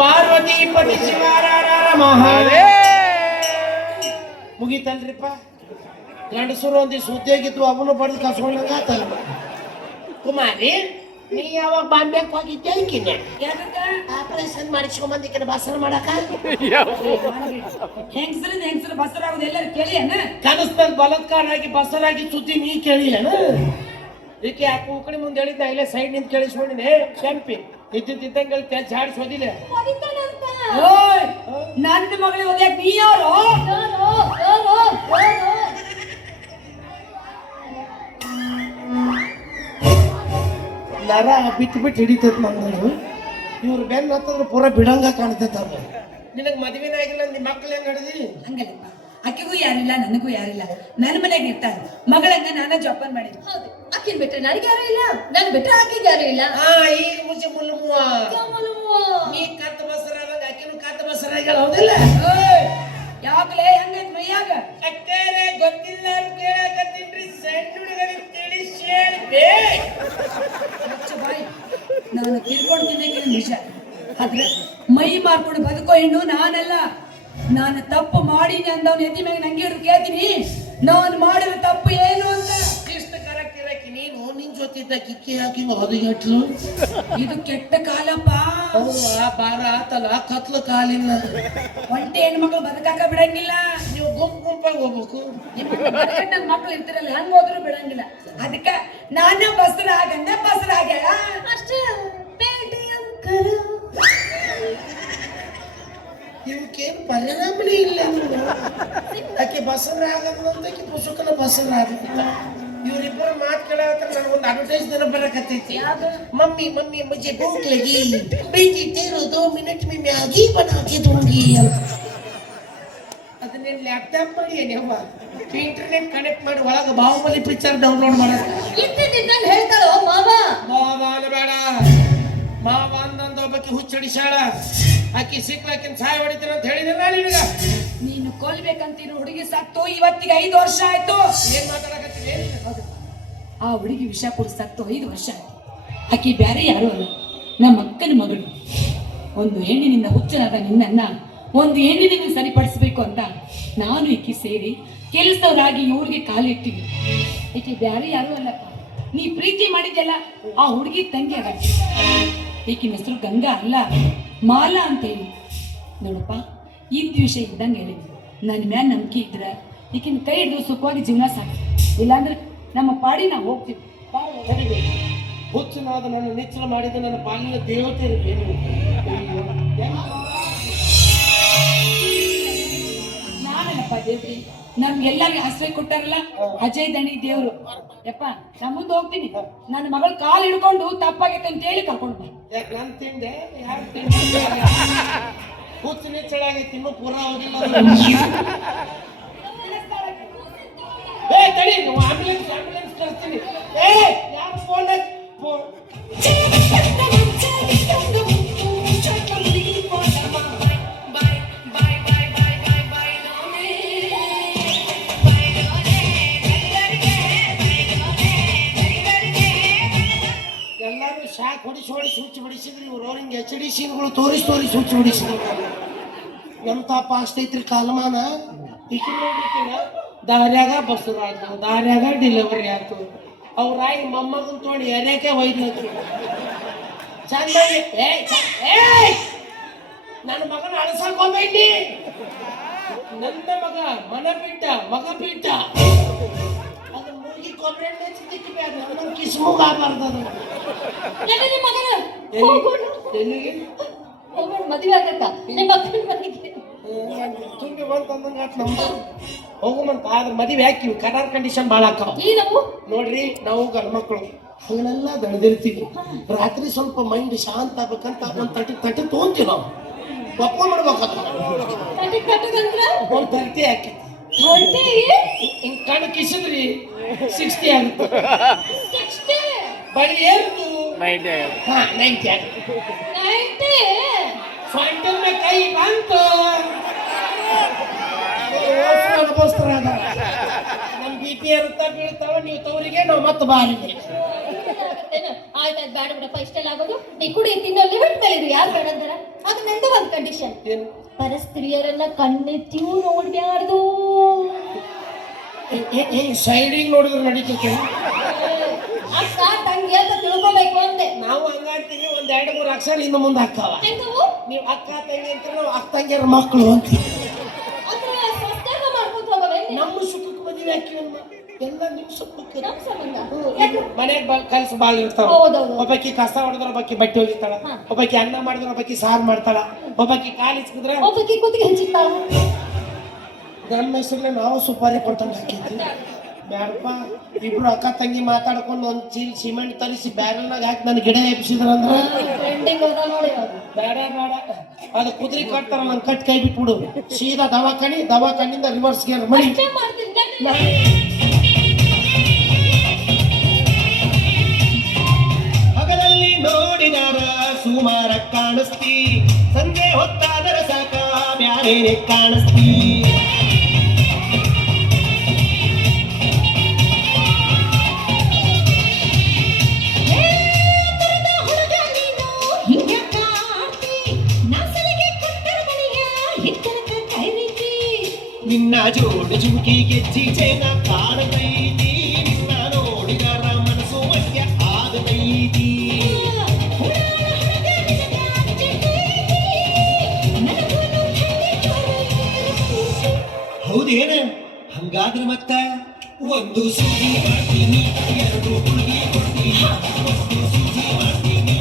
ಪಾರ್ವತಿ ಪತಿ ಶಿವಾರಾರ ಮಹಾರೇ ಮುಗಿತಲ್ರಿಪ್ಪ. ಗಂಡಸರು ಒಂದಿವ್ಸ ಉದ್ಯೋಗಿದ್ದು ಅವನು ಬಡ್ದು ಕಸ್ಕೊಂಡಂಗ ಕುಮಾರಿ, ನೀ ಯಾವಾಗ ಬಾಂಬೆಗೆ ಹೋಗಿದ್ದೆ ಈಕಿನ ಆಪರೇಷನ್ ಮಾಡಿಸ್ಕೊಂಬಂದಿಕ್ಕಿನ ಬಸರ ಮಾಡಕ ಹೆಂಗಸರ ಬಸರ ಆಗೋದು ಎಲ್ಲರೂ ಕೇಳಿ ಕನಸ್ದಾಗ ಬಲತ್ಕಾರ ಆಗಿ ಬಸರಾಗಿ ಸುದ್ದಿ ನೀ ಕೇಳಿ ಈಕೆ ಆ ಕೂಕಣಿ ಮುಂದೆ ಹೇಳಿದ್ದ ಇಲ್ಲೇ ಸೈಡ್ ನಿಂತ ಕೇಳಿಸ್ಕೊಂಡಿನಿ ಕೆಂಪಿ ಇದ್ದಂಗೆ ಜಾಡಿಸೋದಿಲ್ಲ. ನನ್ನ ಮಗಳಿಗೆ ಓದ್ಯಾಕ ನೀ ಯಾರು? ನರ ಬಿಟ್ಟು ಬಿಟ್ಟು ಹಿಡಿತೈತ್ ಮಂಗಳು. ಇವ್ರು ಬೆನ್ನ ಹತ್ತಂದ್ರೆ ಪೂರ ಬಿಡಂಗ ಕಾಣ್ತೈತ. ನಿನಗ್ ಮದ್ವಿನ ಆಗಿಲ್ಲ, ನಿಮ್ಮ ಮಕ್ಳು ಹೆಂಗ್ ನಡೆದಿ? ಹಂಗಲ್ಲಪ್ಪ, ಅಕ್ಕಿಗೂ ಯಾರಿಲ್ಲ ನನಗೂ ಯಾರಿಲ್ಲ. ನನ್ನ ಮನೆಗೆ ಇರ್ತಾಳೆ ಮಗಳನ್ನ ನಾನ ಜೋಪಾನ ಮಾಡಿದ್ವಿ. ಹೌದು, ಅಕ್ಕಿನ ಬಿಟ್ರೆ ನನಗೆ ಯಾರು ಇಲ್ಲ, ನನ್ ಬಿಟ್ರೆ ಆಕಿಗೆ ಯಾರು ಇಲ್ಲ. ಈಗ ಮುಚ್ಚಿ ಮುಲ್ಲುವ ನೀ ಕತ್ತ ಬಸರಾದಾಗ ಆಕಿನೂ ಕತ್ತ ಬಸರಾಗ್ಯಾಳ ಹೌದಿಲ್ಲ? ಯಾಕಲೇ ಹಂಗೈತ್ ಮೈಯಾಗ ಅಕ್ಕೇರೆ ಗೊತ್ತಿಲ್ಲ ಕೇಳಕತ್ತೀನ್ರಿ. ಸಣ್ಣ ಹುಡುಗರಿಗೆ ತಿಳಿಸಿ ಹೇಳ್ಬೇ. ಬಾಯಿ ನಾನು ತಿಳ್ಕೊಂಡು ತಿನ್ನಕ್ಕೆ ನಿಜ, ಆದ್ರೆ ಮೈ ಮಾರ್ಕೊಂಡು ಬದುಕೋ ಹೆಣ್ಣು ನಾನಲ್ಲ. ನಾನು ತಪ್ಪು ಮಾಡೀನಿ ಅಂದವನ ಎದಿ ಮ್ಯಾಗ ನಂಗೆ ಹಿಡಿದು ಕೇಳ್ತೀನಿ, ನಾನು ಮಾಡಿರೋ ತಪ್ಪು ಏನು ಅಂತ. ಇಷ್ಟು ಕರೆಕ್ಟ್ ಇರಕ್ಕೆ ನೀನು ನಿನ್ ಜೊತೆ ಕಿಕ್ಕಿ ಹಾಕಿ ಹೊದಗೆಟ್ಲು. ಇದು ಕೆಟ್ಟ ಕಾಲಪ್ಪ. ಆ ಬಾರ ಆತಲ್ಲ ಕತ್ಲು ಕಾಲಿಲ್ಲ. ಒಂಟೆ ಹೆಣ್ಮಕ್ಳು ಬದುಕಾಕ ಬಿಡಂಗಿಲ್ಲ. ನೀವು ಗುಂಪಾಗಿ ಹೋಗ್ಬೇಕು. ನನ್ನ ಮಕ್ಳು ಇರ್ತಿರಲ್ಲ, ಹಂಗ ಹೋದ್ರು ಬಿಡಂಗಿಲ್ಲ. ಅದಕ್ಕ ನಾನೇ ಬಸರಾಗಂದೆ ಬಸರಾಗ್ಯಾಳ ಅಷ್ಟೇ. ಬೇಟಿ ಅಂಕರು ಇವಕ್ಕೇನು ಪರಿಣಾಮನೇ ಇಲ್ಲ. ಆಕೆ ಬಸರಾಗದಂತಕ್ಕೆ ಪುಸ್ತಕನ ಬಸರಾಗ. ಇವ್ರಿಬ್ಬರು ಮಾತು ಕೇಳತ್ರ ನನಗೊಂದು ಅಡ್ವರ್ಟೈಸ್ ದಿನ ಬರಕತ್ತೈತಿ. ಮಮ್ಮಿ ಮಮ್ಮಿ ಮುझे भूख लगी, बेटी तेरे 2 मिनट में मैगी बना के दूंगी. ಅದನ್ನೇನು ಲ್ಯಾಪ್ಟಾಪ್ ಮಾಡಿ ಏನವ್ವ ಇಂಟರ್ನೆಟ್ ಕನೆಕ್ಟ್ ಮಾಡಿ ಒಳಗೆ ಬಾಹುಬಲಿ ಪಿಕ್ಚರ್ ಡೌನ್ಲೋಡ್ ಮಾಡೋದು. ಇದ್ದಿದ್ದಂಗೆ ಹೇಳ್ತಾಳೋ ಮಾವ. ಮಾವ ಬೇಡ, ಮಾವ ಅಂದಂದು ಒಬ್ಬಕ್ಕೆ ಹುಚ್ಚಡಿಸಾಳ. ಆಕಿ ಸಿಕ್ಲಾಕಿನ ಸಹಾಯ ಹೊಡಿತೀನಿ ಅಂತ ಹೇಳಿದೆ ನಾನು ನಿನಗ. ನೀನು ಕೊಲ್ಬೇಕಂತಿರೋ ಹುಡುಗಿ ಸತ್ತು ಇವತ್ತಿಗೆ 5 ವರ್ಷ ಆಯ್ತು. ಏನ್ ಮಾತಾಡಕತ್ತೀನಿ? ಆ ಹುಡುಗಿ ವಿಷ ಕೊಡಿ ಸತ್ತು 5 ವರ್ಷ ಆಯ್ತು. ಆಕಿ ಬ್ಯಾರೆ ಯಾರು ಅಲ್ಲ, ನಮ್ಮ ಅಕ್ಕನ ಮಗಳು. ಒಂದು ಹೆಣ್ಣಿನಿಂದ ಹುಚ್ಚನಾದ ನಿನ್ನನ್ನ ಒಂದು ಹೆಣ್ಣಿನಿಂದ ಸರಿಪಡಿಸ್ಬೇಕು ಅಂತ ನಾನು ಈಕಿ ಸೇರಿ ಕೆಲಸದವರಾಗಿ ಇವ್ರಿಗೆ ಕಾಲಿಟ್ಟಿವಿ. ಈಕೆ ಬ್ಯಾರೆ ಯಾರು ಅಲ್ಲಪ್ಪ, ನೀ ಪ್ರೀತಿ ಮಾಡಿದ್ಯಲ್ಲ ಆ ಹುಡುಗಿ ತಂಗಿ ಅದ. ಈಕಿನ ಹೆಸರು ಗಂಗಾ ಅಲ್ಲ, ಮಾಲಾ ಅಂತ ಹೇಳಿ. ನೋಡಪ್ಪ, ಇದ್ದ ವಿಷಯ ಇದ್ದಂಗೆ ಹೇಳಿ, ನನ್ನ ಮ್ಯಾಲ ನಂಬಿಕೆ ಇದ್ರೆ ಈಕಿನ ಕೈ ಹಿಡಿದು ಸುಖವಾಗಿ ಜೀವನ ಸಾಕಿ, ಇಲ್ಲಾಂದ್ರೆ ನಮ್ಮ ಪಾಡಿ ನಾವು ಹೋಗ್ತೀವಿ. ಹುಚ್ಚನಾದ ನನ್ನ ನಿಚ್ಚಲ ಮಾಡಿದ ನನ್ನ ಪಾಲಿನ ದೇವತೆ ನಾನಲ್ಲಪ್ಪ ದೇವ್ರಿ, ನಮ್ಗೆಲ್ಲರಿಗೂ ಆಶ್ರಯ ಕೊಟ್ಟಾರಲ್ಲ ಅಜಯ್ ದಣಿ ದೇವ್ರು. ಯಪ್ಪ ನಾ ಮುಂದೆ ಹೋಗ್ತೀನಿ, ನನ್ನ ಮಗಳ ಕಾಲು ಹಿಡ್ಕೊಂಡು ತಪ್ಪಾಗೈತೆ ಅಂತ ಹೇಳಿ ಕರ್ಕೊಂಡು ಬಾ. ಯಾಕೆ ನಾನು ತಿಂದೆ? ಯಾರು ತಿಂದೆ? ಹುಚ್ಚು ನಿಚ್ಚಳಾಗೈತಿ, ಇನ್ನೂ ಪೂರ ಹೋಗಿಲ್ಲ. ತಡಿ, ಆಂಬ್ಯುಲೆನ್ಸ್ ಕಳಿಸ್ತೀನಿ. ಯಾರು ಫೋನ್ ಎಲ್ಲರೂ ಶಾಕ್ ಹೊಡಿಸಿ ಸೂಚಿ ಬಿಡಿಸಿದ್ರಿ. ಇವ್ರು ಅವ್ರಿಗೆ HD ಸೀನ್ಗಳು ತೋರಿಸಿ ಸೂಚಿ ಬಿಡಿಸಿದ್ರು. ಎಂತ ಪಾಸ್ಟ್ ಐತ್ರಿ ಕಾಲಮಾನ. ದಾರ್ಯಾಗ ಬಸರಾಯ್ತು, ದಾರ್ಯಾಗ ಡೆಲಿವರಿ ಆಯ್ತು. ಅವ್ರಾಗಿ ಮೊಮ್ಮಗನ್ ತೊಗೊಂಡು ಎರೆಕೆ ಒಯ್ದ್ಲತ್ರು. ಚಂದಾಗಿ ನನ್ನ ಮಗನ ಅಳಸಕ್ ಹೋಗ್ಬೇಡಿ. ನನ್ನ ಮಗ ಮಗ ಬಿಟ್ಟ ಅದು ಮುಗಿ ಕೊಬ್ಬರಿ ಎಣ್ಣೆ ಕಿಸ್ಮುಗ ಆಗಬಾರ್ದು. ಮದುವೆ ಆಗತ್ತ ನಿಮ್ಮ ಅಕ್ಕನ ಮನೆಗೆ ತುಂಬಿ ಬಂತಂದಂಗ ನಮ್ದು ಹೋಗುಮಂತ. ಆದ್ರೆ ಮದುವೆ ಹಾಕಿವಿ, ಕಲರ್ ಕಂಡೀಷನ್ ಭಾಳ ಹಾಕವ. ನೋಡ್ರಿ, ನಾವು ಗಂಡ ಮಕ್ಕಳು ಹಗಲೆಲ್ಲ ದಣದಿರ್ತೀವಿ. ರಾತ್ರಿ ಸ್ವಲ್ಪ ಮೈಂಡ್ ಶಾಂತ ಆಗ್ಬೇಕಂತ ಒಂದು ತಟಿ ತೊಗೊಂತೀವಿ. ನಾವು ಒಪ್ಪ ಮಾಡ್ಬೇಕಂತ ಒಂದು 30 ಹಾಕಿ ಹಿಂಗ್ ಕಣ್ಣು ಕಿಸಿದ್ರಿ 60 ಆಗುತ್ತೆ. ಬಳಿ ಏರ್ತು 90 ಆಗುತ್ತೆ. ಸ್ವಂಟದ ಕೈ ಬಂತು ಅನುಭವಿಸ್ತಾರ. ನಮ್ BP ಇರುತ್ತಾ ಬೀಳ್ತಾವ, ನೀವು ತವರಿಗೆ ನಾವು ಮತ್ತೆ ಬಾರಿಗೆ. ಆಯ್ತಾಯ್ತು, ಬೇಡ ಬಿಡಪ್ಪ, ಇಷ್ಟೆಲ್ಲ ಆಗೋದು. ಈ ಕುಡಿ ತಿನ್ನೋ ಲಿಮಿಟ್ ಕಲೀರಿ, ಯಾರು ಬೇಡ ಅಂತಾರ. ನಂದು ಒಂದ್ ಕಂಡೀಷನ್. ಏನು ಪರಸ್ತ್ರೀಯರನ್ನ ಕಣ್ಣೆತ್ತಿಯೂ ನೋಡ್ಬ್ಯಾರ್ದು. ಸೈಡಿಗೆ ನೋಡಿದ್ರೆ ನಡೀತೈತೆ. ಅಕ್ಕ ತಂಗಿ ಅಂತ ತಿಳ್ಕೊಬೇಕು ಅಂದೆ. ನಾವು ಹಂಗಂತೀವಿ, ಒಂದ್ 2-3 ಅಕ್ಷರ ಇನ್ನು ಮುಂದೆ ಹಾಕಾವ. ಹೆಂಗವು? ನೀವು ಅಕ್ಕ ತಂಗಿ ಅಂತ, ನಾವು ಅಕ್ಕ ತಂಗಿಯರ ಮಕ್ಕಳು ಅಂತ. ಅಂದ್ರೆ ಸಸ್ತ್ಯಾಗ ಮಾಡ್ಕೊಂತ ಹೋಗವೇನ್ರಿ? ನಮ್ಮ ಸುಖಕ್ಕೆ ಮದುವೆ ಹಾಕಿವಮ್ಮ, ಎಲ್ಲ ನಿಮ್ ಸುಖಕ್ಕೆ. ನಮ್ ಸಂಬಂಧ ಯಾಕೆ? ಮನ್ಯಾಗ ಕೆಲಸ ಬಾಳ ಇರ್ತಾವ. ಹೌದೌದು. ಒಬ್ಬಾಕಿ ಕಸ ಹೊಡೆದ್ರ ಒಬ್ಬಾಕಿ ಬಟ್ಟೆ ಒಗಿತಾಳ, ಒಬ್ಬಾಕಿ ಅನ್ನ ಮಾಡಿದ್ರ ಒಬ್ಬಾಕಿ ಸಾರು ಮಾಡ್ತಾಳ, ಒಬ್ಬಾಕಿ ಕಾಲು ಇಸ್ಕಿದ್ರ ಒಬ್ಬಕಿ ಕೂತಿಗೆ ಹಂಚಿರ್ತಾಳ. ನಮ್ಮ ಹೆಸರಲ್ಲಿ ನಾವು ಸುಪಾರಿ ಕೊಟ್ಟಂಗೆ ಹಾಕಿದ್ವಿ. ಬ್ಯಾಡಪ್ಪ, ಇಬ್ರು ಅಕ್ಕ ತಂಗಿ ಮಾತಾಡ್ಕೊಂಡು ಒಂದ್ ಚೀಲ ಸಿಮೆಂಟ್ ತರಿಸಿ ಬ್ಯಾರಲ್ನಾಗ ಹಾಕಿ ನನ್ನ ಗಿಡ ಎಬ್ಸಿದ್ರಂದ್ರ ಟ್ರೆಂಡಿಂಗ್ ಹೋದ ನೋಡಿ ಅವ್ರು. ಬೇಡ ಬೇಡ, ಅದು ಕುದುರೆ ಕಟ್ತಾರ, ನನ್ ಕಟ್ ಕೈ ಬಿಟ್ಬಿಡು. ಸೀದಾ ದವಾಖಾನಿಂದ ರಿವರ್ಸ್ ಗೇರ್ ಮಳಿ. ಅಷ್ಟೇ ಮಾಡ್ತೀನಿ. ಹಗಲಲ್ಲಿ ನೋಡಿದಾರ ಸುಮಾರ ಕಾಣಿಸ್ತಿ, ಸಂಜೆ ಹೊತ್ತಾದರ ಸಾಕ ಬ್ಯಾರೇನೆ ಕಾಣಿಸ್ತಿ. ನಿನ್ನ ಜೋಡು ಜುಮುಕಿ ಗೆಜ್ಜಿ ಚೈನ ಕಾಣತೈತಿ, ನಿನ್ನ ನೋಡಿದರ ಮನಸ್ಸು ಮಧ್ಯ ಆಗತೈತಿ. ಹೌದೇನ? ಹಂಗಾದ್ರೆ ಮತ್ತ ಒಂದು ಸೂಜಿ ಮಾಡ್ತೀನಿ, 2 ಗುಳಿಗೆ ಕೊಡ್ತೀನಿ, ಒಂದು ಸೂಜಿ ಮಾಡ್ತೀನಿ,